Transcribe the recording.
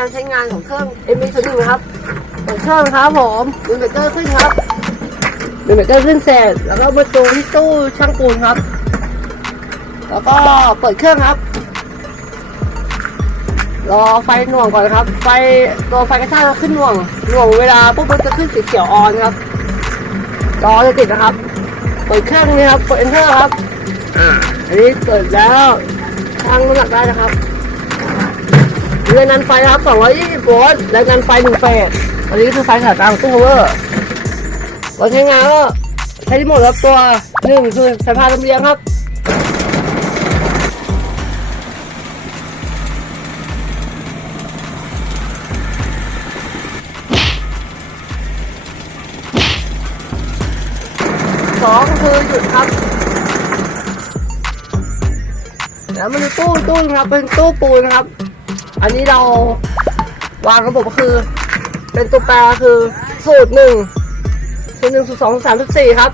การใช้งานของเครื่อง m อ็มหนึ่งนครับเปิดเครื่องครับผมดึงเบรกเกอร์ขึ้นครับดึงเบรกเกอร์ขึ้นเสร็จแล้วก็มาจูที่ตู้ช่างปูนครับ แล้วก็เปิดเครื่องครับ รอไฟหน่วงก่อนครับ ไฟตัวไฟกระชากจะขึ้นหน่วงหน่วงเวลาปุ๊บมันจะขึ้นสีเขียวออนครับรอจะติดนะครับ เปิดเครื่องนี้ครับกด enter ครับอันนี้เปิดแล้วชั่งน้ำหนักได้นะครับ แรงงานไฟครับ 220โวลต์แรงงานไฟ1เฟสอันนี้คือไฟสายกลางตู้เวอร์เราใช้งานก็ใช้รีโมทครับตัวหนึ่งคือสายพานลำเลียงครับสองคือหยุดครับแล้วมันตู้ตู้นครับเป็นตู้ปูนครับ อันนี้เราวางระบบก็คือ เป็นตัวแปรคือสูตรหนึ่งสูตรหนึ่งสูตรสองสูตรสามสูตรสี่ครับ